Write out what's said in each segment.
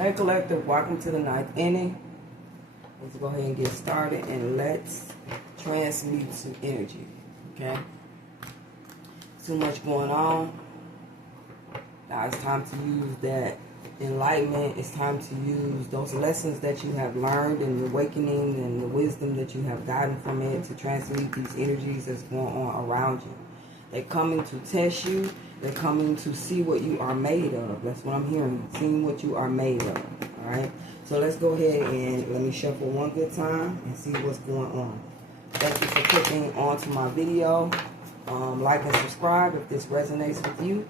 Hey Collective, welcome to the ninth inning. Let's go ahead and get started and let's transmute some energy, okay? Too much going on. Now it's time to use that enlightenment. It's time to use those lessons that you have learned and the awakening and the wisdom that you have gotten from it to transmute these energies that's going on around you. They're coming to test you. They're coming to see what you are made of. That's what I'm hearing. Seeing what you are made of. All right. So let's go ahead and let me shuffle one good time and see what's going on. Thank you for clicking onto my video. Like and subscribe if this resonates with you.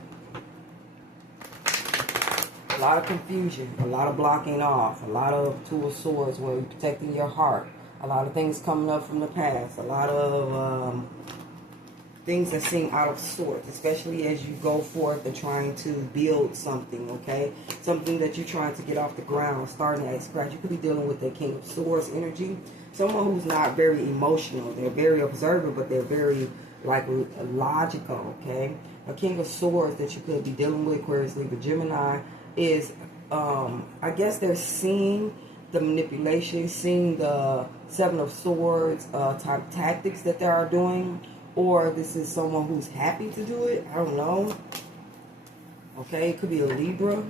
A lot of confusion, a lot of blocking off, a lot of Two of Swords where you're protecting your heart. A lot of things coming up from the past. A lot of things that seem out of sorts, especially as you go forth and trying to build something, okay? Something that you're trying to get off the ground, starting at scratch. You could be dealing with the King of Swords energy. Someone who's not very emotional. They're very observant, but they're very, like, logical, okay? A King of Swords that you could be dealing with, Aquarius, Libra, Gemini, is, I guess they're seeing the manipulation, seeing the Seven of Swords type tactics that they are doing. Or this is someone who's happy to do it. I don't know. Okay, it could be a Libra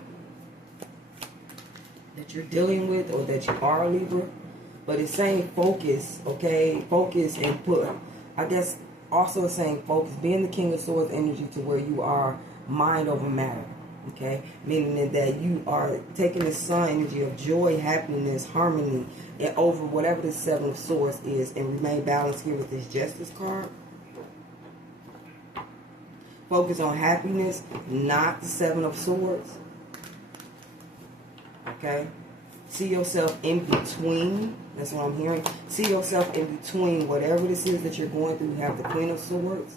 that you're dealing with or that you are a Libra. But it's saying focus, okay? Focus and put, I guess also it's saying focus. Being the King of Swords energy to where you are mind over matter. Okay? Meaning that you are taking the sun energy of joy, happiness, harmony, and over whatever the Seven of Swords is and remain balanced here with this Justice card. Focus on happiness, not the Seven of Swords. Okay? See yourself in between. That's what I'm hearing. See yourself in between whatever this is that you're going through. You have the Queen of Swords.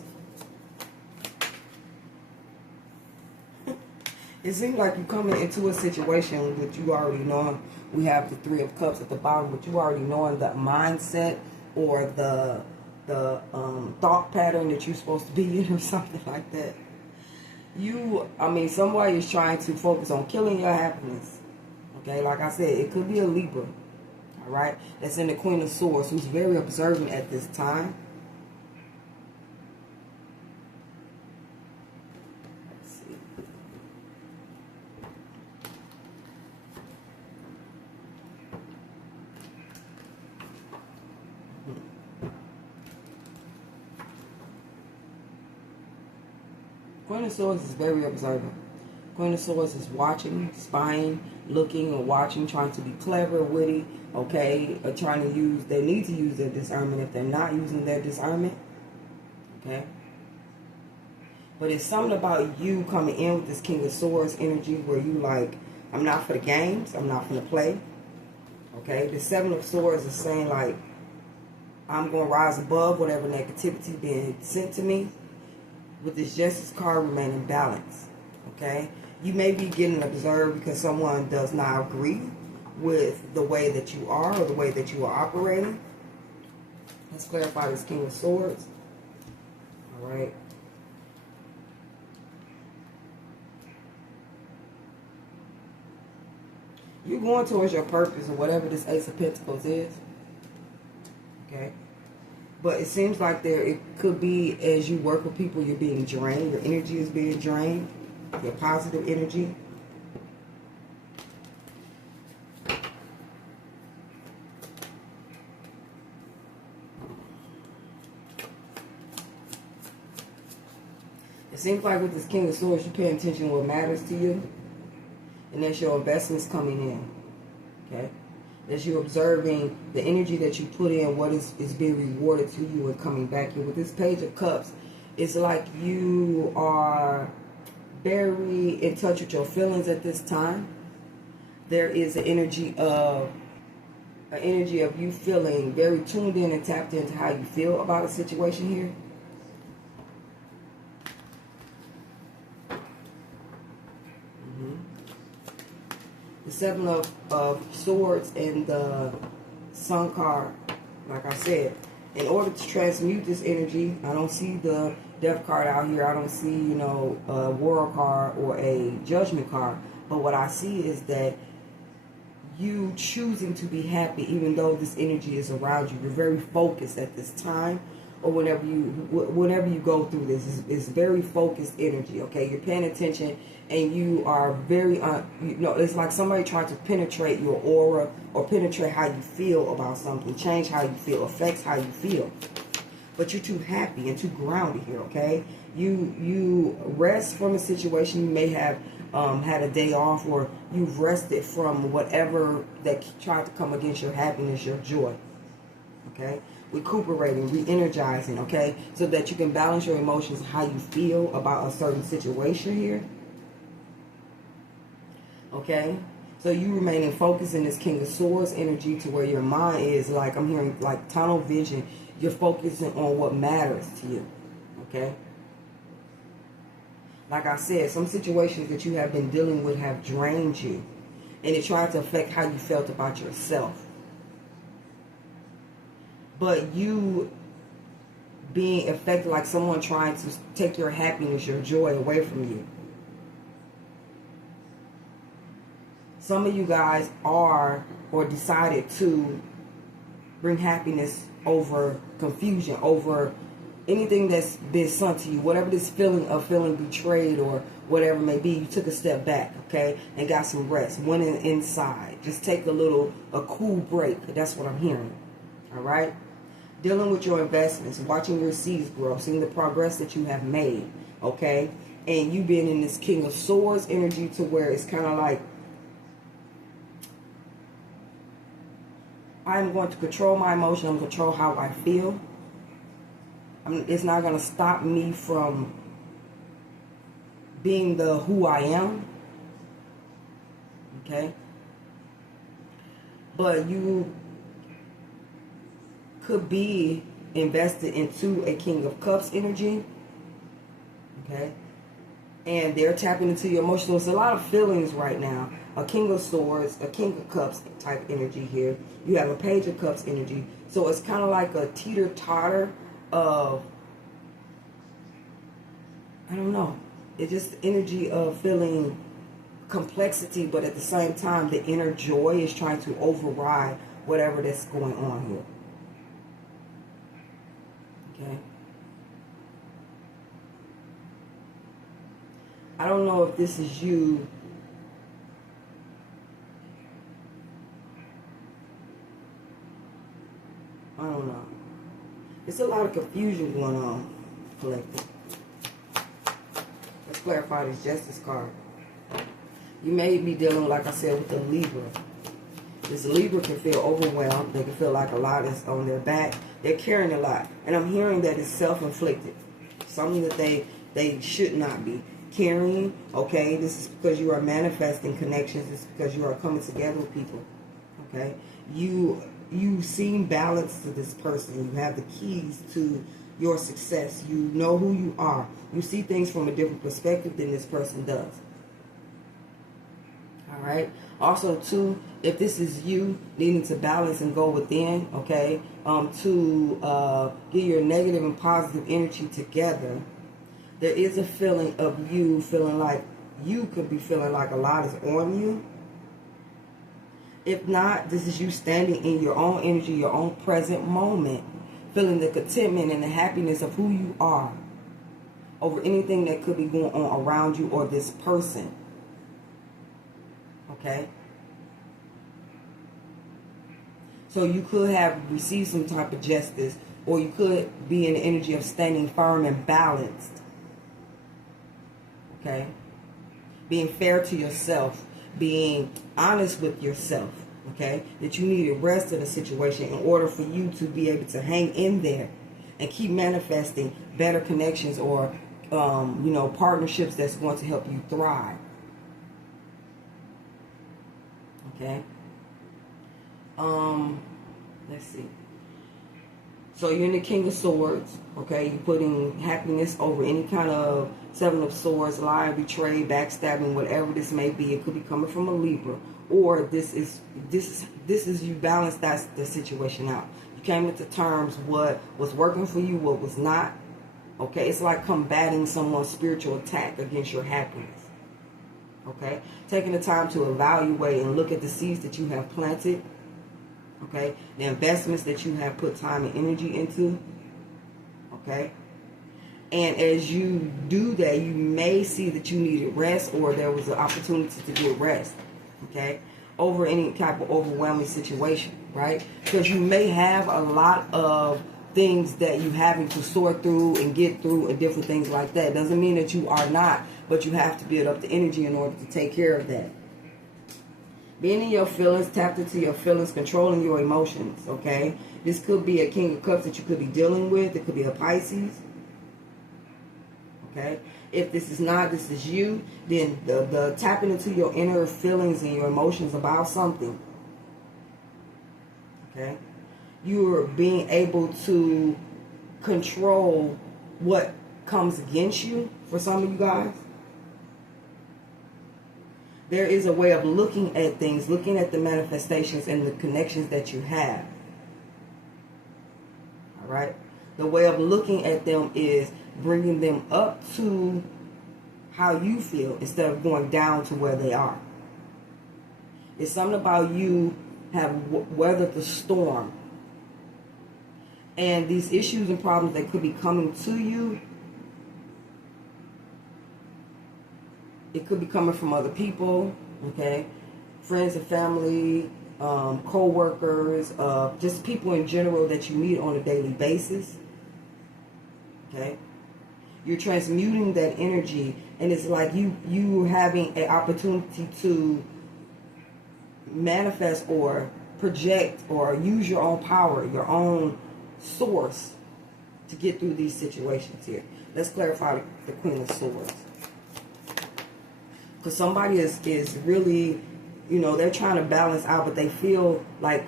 It seems like you're coming into a situation that you already know. We have the Three of Cups at the bottom, but you already know the mindset or the thought pattern that you're supposed to be in or something like that. Somebody is trying to focus on killing your happiness. Okay, like I said, it could be a Libra. All right, that's in the Queen of Swords, who's very observant at this time. Let's see. Queen of Swords is very observant. Queen of Swords is watching, spying, looking or watching, trying to be clever, witty, okay, or trying to use, they need to use their discernment if they're not using their discernment, okay. But it's something about you coming in with this King of Swords energy where you like, I'm not for the games, I'm not for the play, okay. The Seven of Swords is saying like, I'm going to rise above whatever negativity being sent to me. With this Justice card, remaining balanced, okay? You may be getting observed because someone does not agree with the way that you are or the way that you are operating. Let's clarify this King of Swords. All right. You're going towards your purpose or whatever this Ace of Pentacles is, okay? But it seems like it could be as you work with people, you're being drained. Your energy is being drained. Your positive energy. It seems like with this King of Swords, you're paying attention to what matters to you. And that's your investments coming in. Okay? As you're observing the energy that you put in, what is being rewarded to you and coming back here. With this Page of Cups, it's like you are very in touch with your feelings at this time. There is an energy of you feeling very tuned in and tapped into how you feel about a situation here. The Seven of Swords and the Sun card, like I said, in order to transmute this energy, I don't see the Death card out here. I don't see, a World card or a Judgment card. But what I see is that you choosing to be happy even though this energy is around you. You're very focused at this time, or whenever you go through this. It's very focused energy, okay? You're paying attention, and you are very it's like somebody trying to penetrate your aura, or penetrate how you feel about something, change how you feel, affects how you feel. But you're too happy and too grounded here, okay? You rest from a situation. You may have had a day off, or you've rested from whatever that tried to come against your happiness, your joy, okay? Recuperating, re-energizing, okay? So that you can balance your emotions, how you feel about a certain situation here, okay? So you remain in focus in this King of Swords energy, to where your mind is like, I'm hearing like tunnel vision. You're focusing on what matters to you, okay? Like I said, some situations that you have been dealing with have drained you, and it tried to affect how you felt about yourself. But you being affected, like someone trying to take your happiness, your joy away from you. Some of you guys are, or decided to bring happiness over confusion, over anything that's been sent to you, whatever this feeling of feeling betrayed or whatever it may be. You took a step back, okay, and got some rest, went inside. Just take a cool break. That's what I'm hearing, all right? Dealing with your investments, watching your seeds grow, seeing the progress that you have made, okay? And you being in this King of Swords energy, to where it's kind of like, I'm going to control my emotion. I'm going to control how I feel. It's not going to stop me from being the who I am. Okay? But you could be invested into a King of Cups energy. Okay? And they're tapping into your emotions. There's a lot of feelings right now. A King of Swords, a King of Cups type energy here. You have a Page of Cups energy. So it's kind of like a teeter-totter of, I don't know. It's just energy of feeling complexity, but at the same time, the inner joy is trying to override whatever that's going on here. Okay? I don't know if this is you. I don't know. There's a lot of confusion going on, collective. Let's clarify this Justice card. You may be dealing, like I said, with a Libra. This Libra can feel overwhelmed. They can feel like a lot is on their back. They're carrying a lot. And I'm hearing that it's self-inflicted. Something that they should not be carrying. Okay? This is because you are manifesting connections. This is because you are coming together with people. Okay? You seem balanced to this person. You have the keys to your success. You know who you are. You see things from a different perspective than this person does. All right. Also, too, if this is you needing to balance and go within, okay, to get your negative and positive energy together, there is a feeling of you feeling like you could be feeling like a lot is on you. If not, this is you standing in your own energy, your own present moment, feeling the contentment and the happiness of who you are over anything that could be going on around you or this person. Okay? So you could have received some type of justice, or you could be in the energy of standing firm and balanced. Okay? Being fair to yourself. Being honest with yourself, okay? That you need to rest in a situation in order for you to be able to hang in there and keep manifesting better connections or, partnerships that's going to help you thrive. Okay? Let's see. So you're in the King of Swords, okay? You're putting happiness over any kind of Seven of Swords, lie, betray, backstabbing, whatever this may be. It could be coming from a Libra, or this is you balance the situation out. You came into terms what was working for you, what was not. Okay, it's like combating someone's spiritual attack against your happiness. Okay? Taking the time to evaluate and look at the seeds that you have planted. Okay? The investments that you have put time and energy into. Okay? And as you do that, you may see that you needed rest, or there was an opportunity to get rest. Okay? Over any type of overwhelming situation, right? Because you may have a lot of things that you having to sort through and get through and different things like that. Doesn't mean that you are not, but you have to build up the energy in order to take care of that. Being in your feelings, tapped into your feelings, controlling your emotions, okay? This could be a King of Cups that you could be dealing with. It could be a Pisces, okay? If this is not, this is you, then the tapping into your inner feelings and your emotions about something, okay? You're being able to control what comes against you for some of you guys. There is a way of looking at things, looking at the manifestations and the connections that you have. All right? The way of looking at them is bringing them up to how you feel instead of going down to where they are. It's something about you have weathered the storm. And these issues and problems that could be coming to you, it could be coming from other people, okay? Friends and family, co-workers, just people in general that you meet on a daily basis, okay? You're transmuting that energy, and it's like you having an opportunity to manifest or project or use your own power, your own source to get through these situations here. Let's clarify the Queen of Swords. Because somebody is really, you know, they're trying to balance out, but they feel like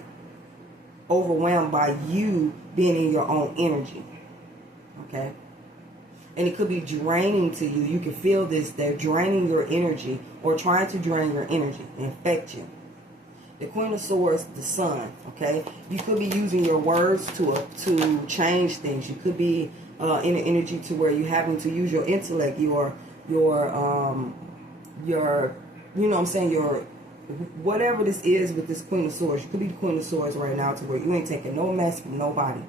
overwhelmed by you being in your own energy. Okay? And it could be draining to you. You can feel this. They're draining your energy or trying to drain your energy and affect you. The Queen of Swords, the Sun, okay? You could be using your words to change things. You could be in an energy to where you're having to use your intellect, your you know what I'm saying, your whatever this is with this Queen of Swords. You could be the Queen of Swords right now to where you ain't taking no mess from nobody.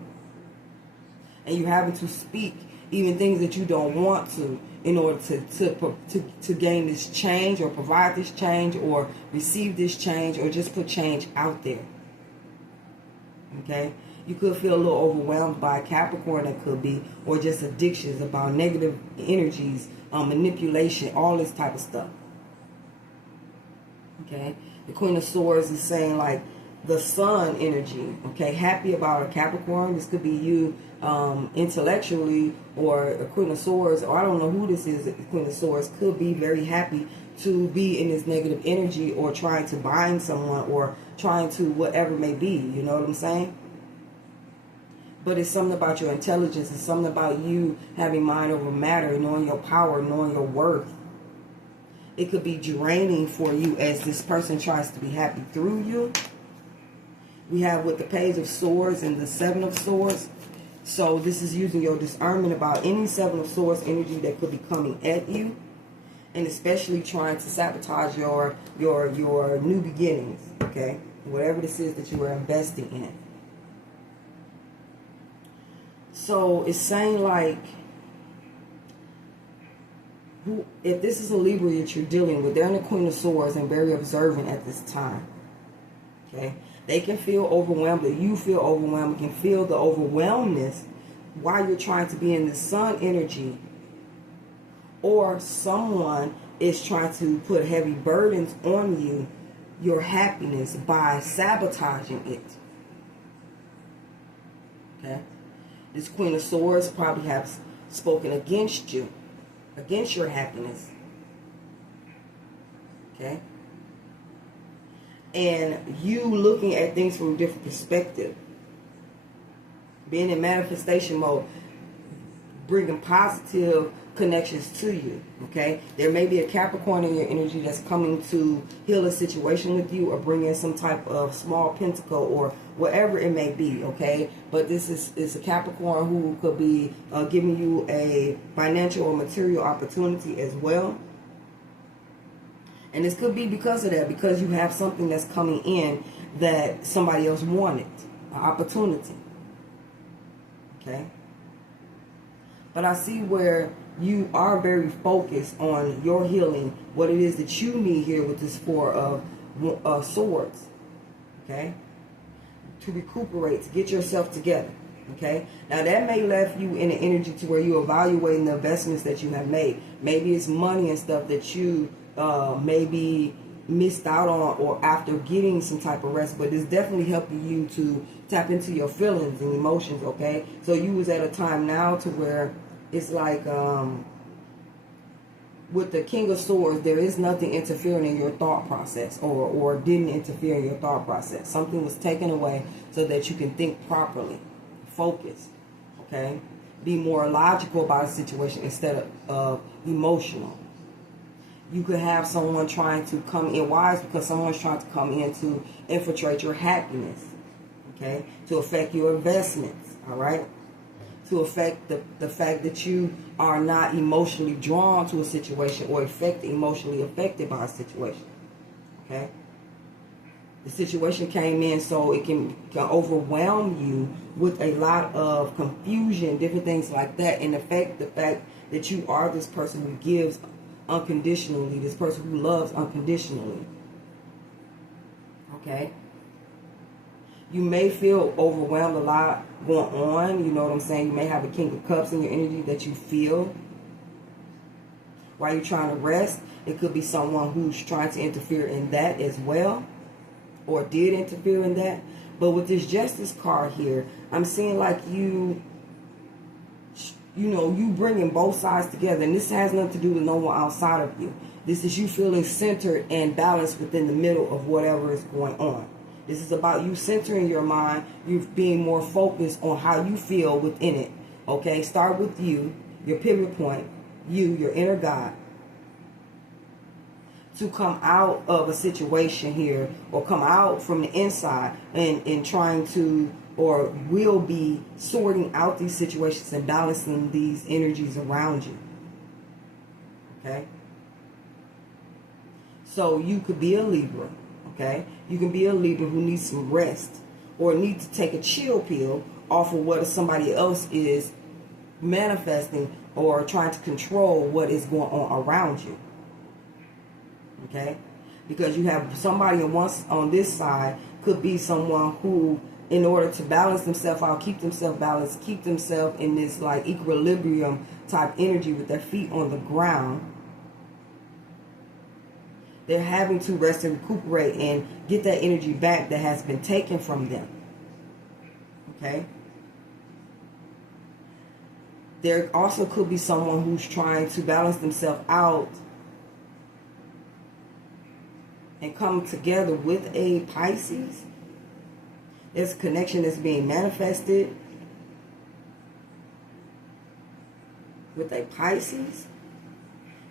And you're having to speak even things that you don't want to in order to gain this change or provide this change or receive this change or just put change out there. Okay? You could feel a little overwhelmed by Capricorn, that could be, or just addictions about negative energies, manipulation, all this type of stuff. Okay? The Queen of Swords is saying like the Sun energy, okay? Happy about a Capricorn. This could be you intellectually, or a Queen of Swords, or I don't know who this is. The Queen of Swords could be very happy to be in this negative energy or trying to bind someone or trying to whatever it may be. You know what I'm saying? But it's something about your intelligence. It's something about you having mind over matter, knowing your power, knowing your worth. It could be draining for you as this person tries to be happy through you. We have with the Page of Swords and the Seven of Swords. So this is using your discernment about any Seven of Swords energy that could be coming at you. And especially trying to sabotage your new beginnings. Okay? Whatever this is that you are investing in. So it's saying like, if this is a Libra that you're dealing with, they're in the Queen of Swords and very observant at this time. Okay? They can feel overwhelmed, but you feel overwhelmed. You can feel the overwhelmness while you're trying to be in the Sun energy. Or someone is trying to put heavy burdens on you, your happiness, by sabotaging it. Okay? This Queen of Swords probably has spoken against you, against your happiness. Okay? And you looking at things from a different perspective. Being in manifestation mode, bringing positive connections to you. Okay? There may be a Capricorn in your energy that's coming to heal a situation with you or bring in some type of small pentacle or whatever it may be. Okay? But this is a Capricorn who could be giving you a financial or material opportunity as well. And this could be because of that, because you have something that's coming in that somebody else wanted, an opportunity. Okay? But I see where you are very focused on your healing, what it is that you need here with this Four of Swords. Okay? To recuperate, to get yourself together. Okay? Now that may left you in an energy to where you're evaluating the investments that you have made. Maybe it's money and stuff that you maybe missed out on, or after getting some type of rest, but it's definitely helping you to tap into your feelings and emotions. Okay? So you was at a time now to where it's like with the King of Swords, there is nothing interfering in your thought process, or didn't interfere in your thought process. Something was taken away so that you can think properly, focus, okay? Be more logical about a situation instead of emotional. You could have someone trying to come in wise, because someone's trying to come in to infiltrate your happiness, okay? To affect your investments, all right? To affect the fact that you are not emotionally drawn to a situation, or emotionally affected by a situation. Okay? The situation came in so it can overwhelm you with a lot of confusion, different things like that, and the fact that you are this person who gives unconditionally, this person who loves unconditionally. Okay? You may feel overwhelmed, a lot going on. You know what I'm saying? You may have a King of Cups in your energy that you feel while you're trying to rest. It could be someone who's trying to interfere in that as well, or did interfere in that. But with this Justice card here, I'm seeing like you bringing both sides together. And this has nothing to do with no one outside of you. This is you feeling centered and balanced within the middle of whatever is going on. This is about you centering your mind, you being more focused on how you feel within it. Okay? Start with you, your pivot point, your inner God. To come out of a situation here, or come out from the inside and trying to, or will be sorting out these situations and balancing these energies around you. Okay? So you could be a Libra. Okay, you can be a Libra who needs some rest, or need to take a chill pill off of what somebody else is manifesting, or trying to control what is going on around you. Okay, because you have somebody on this side, could be someone who, in order to balance themselves out, keep themselves balanced, keep themselves in this like equilibrium type energy with their feet on the ground, they're having to rest and recuperate and get that energy back that has been taken from them. Okay? There also could be someone who's trying to balance themselves out and come together with a Pisces. There's a connection that's being manifested with a Pisces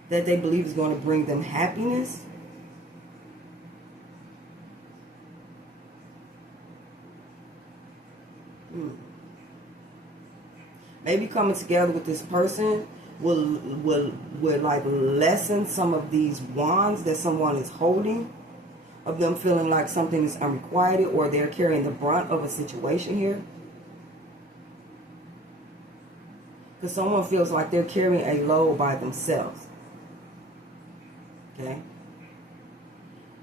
that they believe is going to bring them happiness. Maybe coming together with this person will like lessen some of these wands that someone is holding, of them feeling like something is unrequited, or they're carrying the brunt of a situation here. Because someone feels like they're carrying a load by themselves. Okay?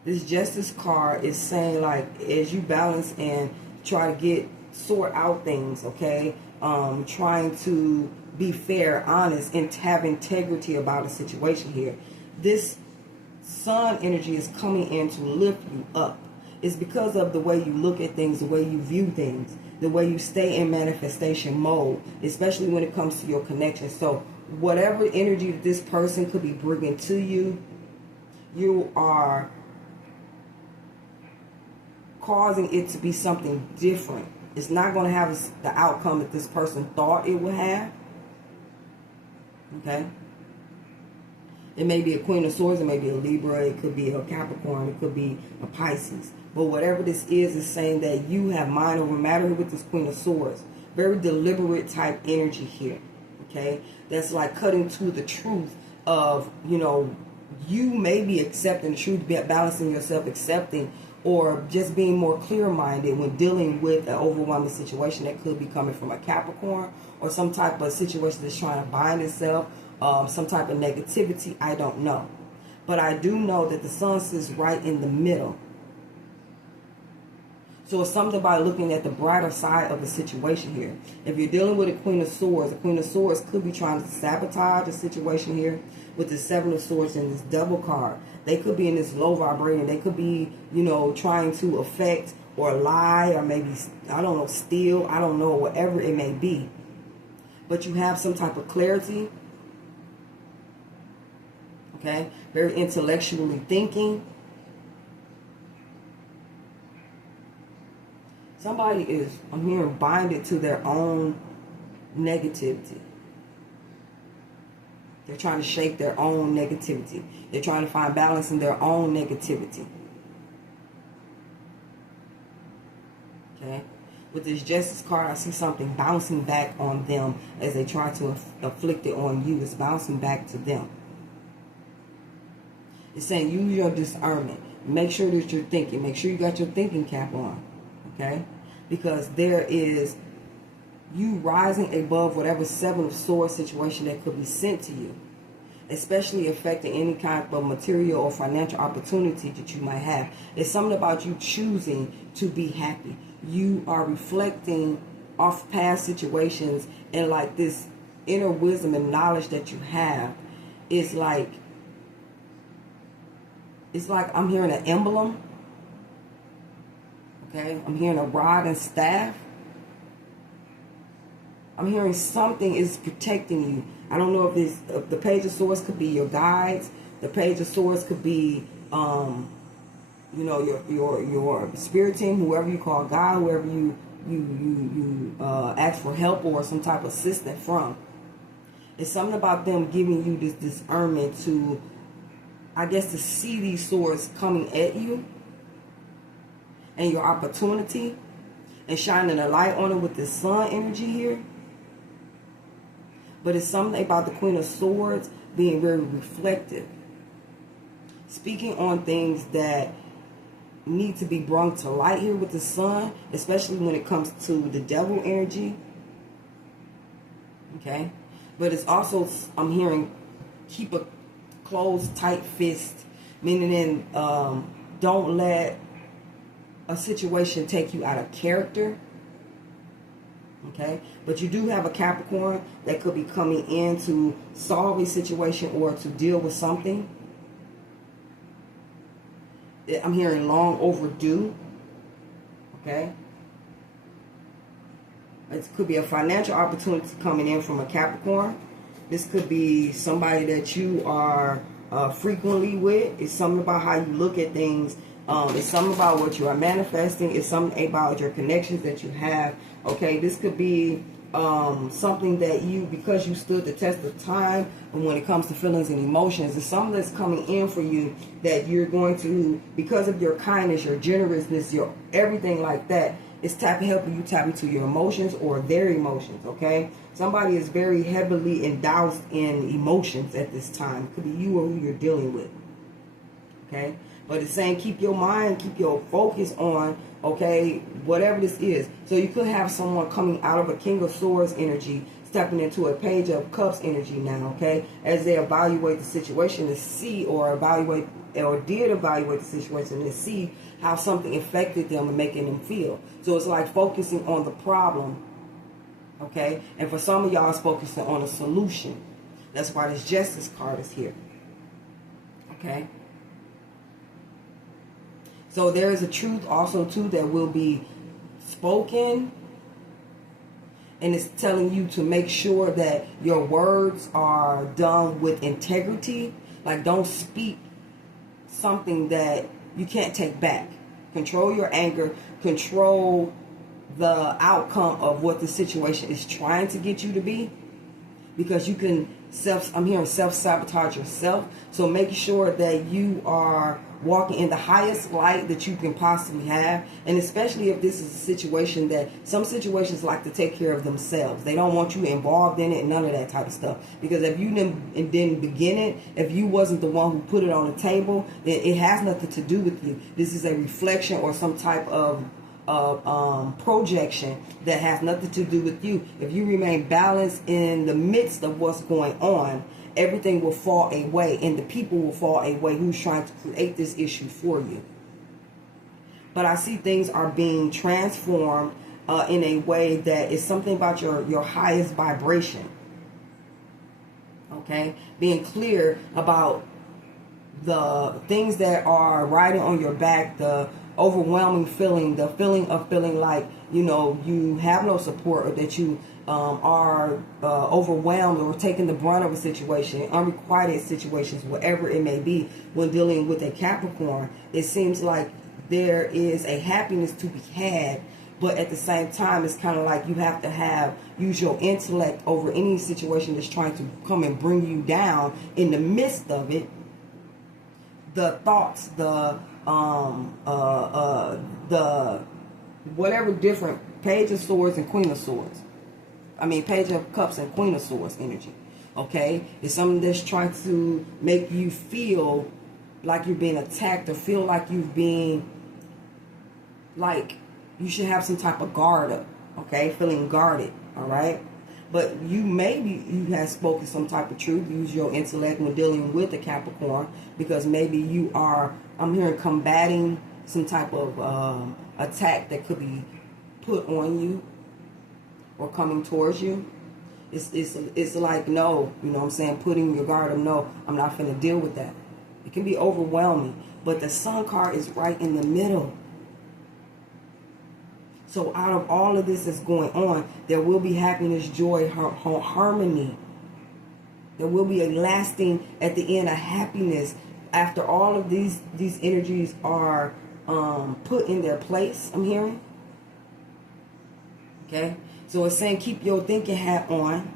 This Justice card is saying, like, as you balance and try to sort out things, okay? Trying to be fair, honest, and have integrity about a situation here. This Sun energy is coming in to lift you up. It's because of the way you look at things, the way you view things, the way you stay in manifestation mode, especially when it comes to your connection. So whatever energy that this person could be bringing to you, you are causing it to be something different. It's not going to have the outcome that this person thought it would have. Okay? It may be a Queen of Swords, it may be a Libra, it could be a Capricorn, it could be a Pisces. But whatever this is saying that you have mind over matter with this Queen of Swords. Very deliberate type energy here. Okay? That's like cutting to the truth of, you may be accepting the truth, balancing yourself, accepting, or just being more clear-minded when dealing with an overwhelming situation that could be coming from a Capricorn, or some type of situation that's trying to bind itself, some type of negativity. I don't know. But I do know that the sun sits right in the middle. So it's something about looking at the brighter side of the situation here. If you're dealing with a Queen of Swords, the Queen of Swords could be trying to sabotage the situation here with the Seven of Swords and this double card. They could be in this low vibrating. They could be, you know, trying to affect or lie or maybe, I don't know, steal. I don't know, whatever it may be. But you have some type of clarity. Okay? Very intellectually thinking. Somebody is, I'm hearing, binded to their own negativity. They're trying to shape their own negativity. They're trying to find balance in their own negativity. Okay? With this Justice card, I see something bouncing back on them as they try to afflict it on you. It's bouncing back to them. It's saying use your discernment. Make sure that you're thinking. Make sure you got your thinking cap on. Okay? Because there is you rising above whatever Seven of Swords situation that could be sent to you, especially affecting any kind of material or financial opportunity that you might have. It's something about you choosing to be happy. You are reflecting off past situations, and like this inner wisdom and knowledge that you have is like, it's like I'm hearing an emblem. Okay, I'm hearing a rod and staff. I'm hearing something is protecting you. I don't know if the Page of Swords could be your guides. The Page of Swords could be, you know, your spirit team, whoever you call God, whoever you ask for help or some type of assistance from. It's something about them giving you this discernment to, I guess, to see these swords coming at you and your opportunity, and shining a light on it with the sun energy here. But it's something about the Queen of Swords being very reflective, speaking on things that need to be brought to light here with the sun, especially when it comes to the devil energy. Okay? But it's also, I'm hearing, keep a closed, tight fist, meaning don't let a situation take you out of character. Okay? But you do have a Capricorn that could be coming in to solve a situation or to deal with something. I'm hearing long overdue. Okay? It could be a financial opportunity coming in from a Capricorn. This could be somebody that you are frequently with. It's something about how you look at things. It's something about what you are manifesting. It's something about your connections that you have. Okay, this could be something that you, because you stood the test of time, and when it comes to feelings and emotions, it's something that's coming in for you that you're going to, because of your kindness, your generousness, your everything like that, it's helping you tap into your emotions or their emotions. Okay, somebody is very heavily endowed in emotions at this time. It could be you or who you're dealing with. Okay. But it's saying keep your mind, keep your focus on, okay, whatever this is. So you could have someone coming out of a King of Swords energy, stepping into a Page of Cups energy now, okay, as they evaluate the situation to see, or did evaluate the situation to see how something affected them and making them feel. So it's like focusing on the problem, okay, and for some of y'all it's focusing on a solution. That's why this Justice card is here, okay. So there is a truth also too that will be spoken, and it's telling you to make sure that your words are done with integrity. Like, don't speak something that you can't take back. Control your anger, control the outcome of what the situation is trying to get you to be, because you can I'm hearing self-sabotage yourself. So making sure that you are walking in the highest light that you can possibly have. And especially if this is a situation that some situations like to take care of themselves. They don't want you involved in it, none of that type of stuff. Because if you didn't begin it, if you wasn't the one who put it on the table, then it has nothing to do with you. This is a reflection or some type of projection that has nothing to do with you. If you remain balanced in the midst of what's going on, everything will fall away and the people will fall away who's trying to create this issue for you. But I see things are being transformed in a way that is something about your highest vibration. Okay? Being clear about the things that are riding on your back, the overwhelming feeling, the feeling of feeling like, you have no support, or that you are overwhelmed or taking the brunt of a situation, unrequited situations, whatever it may be. When dealing with a Capricorn, it seems like there is a happiness to be had, but at the same time, it's kind of like you have to use your intellect over any situation that's trying to come and bring you down. In the midst of it, the thoughts, the whatever different Page of Swords and Queen of Swords. Page of Cups and Queen of Swords energy. Okay? It's something that's trying to make you feel like you're being attacked, or feel like you've been, like you should have some type of guard up. Okay? Feeling guarded. Alright? But you have spoken some type of truth. Use your intellect when dealing with the Capricorn, because maybe you are, I'm hearing, combating some type of attack that could be put on you or coming towards you. It's like, no, putting your guard up. No, I'm not going to deal with that. It can be overwhelming, but the Sun card is right in the middle. So out of all of this that's going on, there will be happiness, joy, harmony. There will be a lasting, at the end, a happiness after all of these energies are put in their place, I'm hearing. Okay? So it's saying keep your thinking hat on,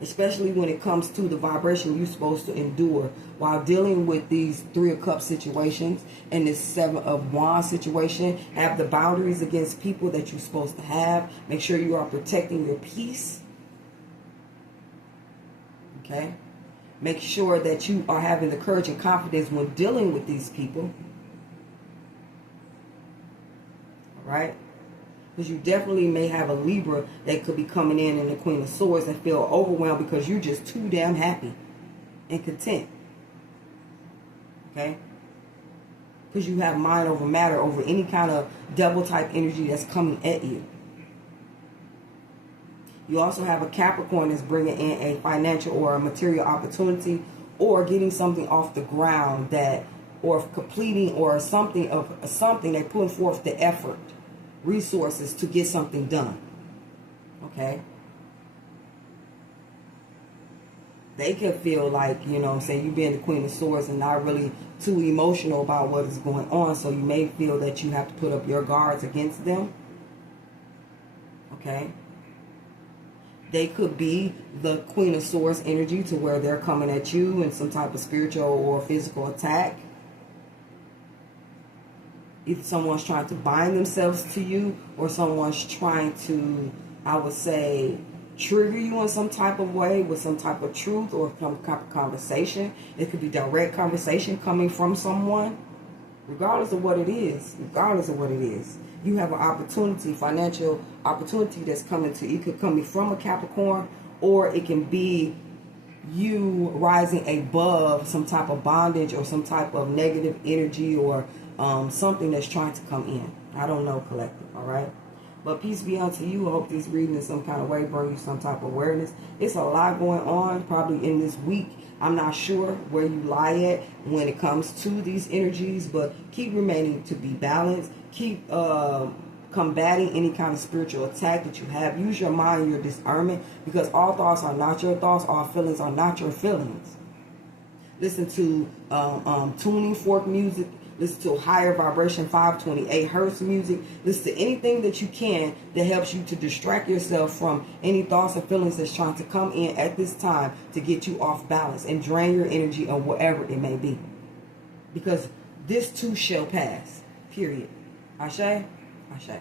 especially when it comes to the vibration you're supposed to endure while dealing with these Three of Cups situations and this Seven of Wands situation. Have the boundaries against people that you're supposed to have. Make sure you are protecting your peace. Okay? Make sure that you are having the courage and confidence when dealing with these people. All right? Because you definitely may have a Libra that could be coming in the Queen of Swords and feel overwhelmed because you're just too damn happy and content. Okay? Because you have mind over matter over any kind of devil type energy that's coming at you. You also have a Capricorn that's bringing in a financial or a material opportunity, or getting something off the ground, that, or completing, or something they're putting forth the effort, resources to get something done. Okay? They could feel like, you being the Queen of Swords and not really too emotional about what is going on, so you may feel that you have to put up your guards against them. Okay? They could be the Queen of Swords energy, to where they're coming at you in some type of spiritual or physical attack. Either someone's trying to bind themselves to you, or someone's trying to, I would say, trigger you in some type of way with some type of truth or some type of conversation. It could be direct conversation coming from someone. Regardless of what it is, you have an opportunity, financial opportunity that's coming to you. It could come from a Capricorn, or it can be you rising above some type of bondage or some type of negative energy, or something that's trying to come in. I don't know, collective, all right? But peace be unto you. I hope this reading in some kind of way bring you some type of awareness. It's a lot going on probably in this week. I'm not sure where you lie at when it comes to these energies, but keep remaining to be balanced. Keep combating any kind of spiritual attack that you have. Use your mind, your discernment, because all thoughts are not your thoughts. All feelings are not your feelings. Listen to tuning fork music Listen to higher vibration, 528 hertz music. Listen to anything that you can that helps you to distract yourself from any thoughts or feelings that's trying to come in at this time to get you off balance and drain your energy or whatever it may be. Because this too shall pass. Period. Ashe? Ashe.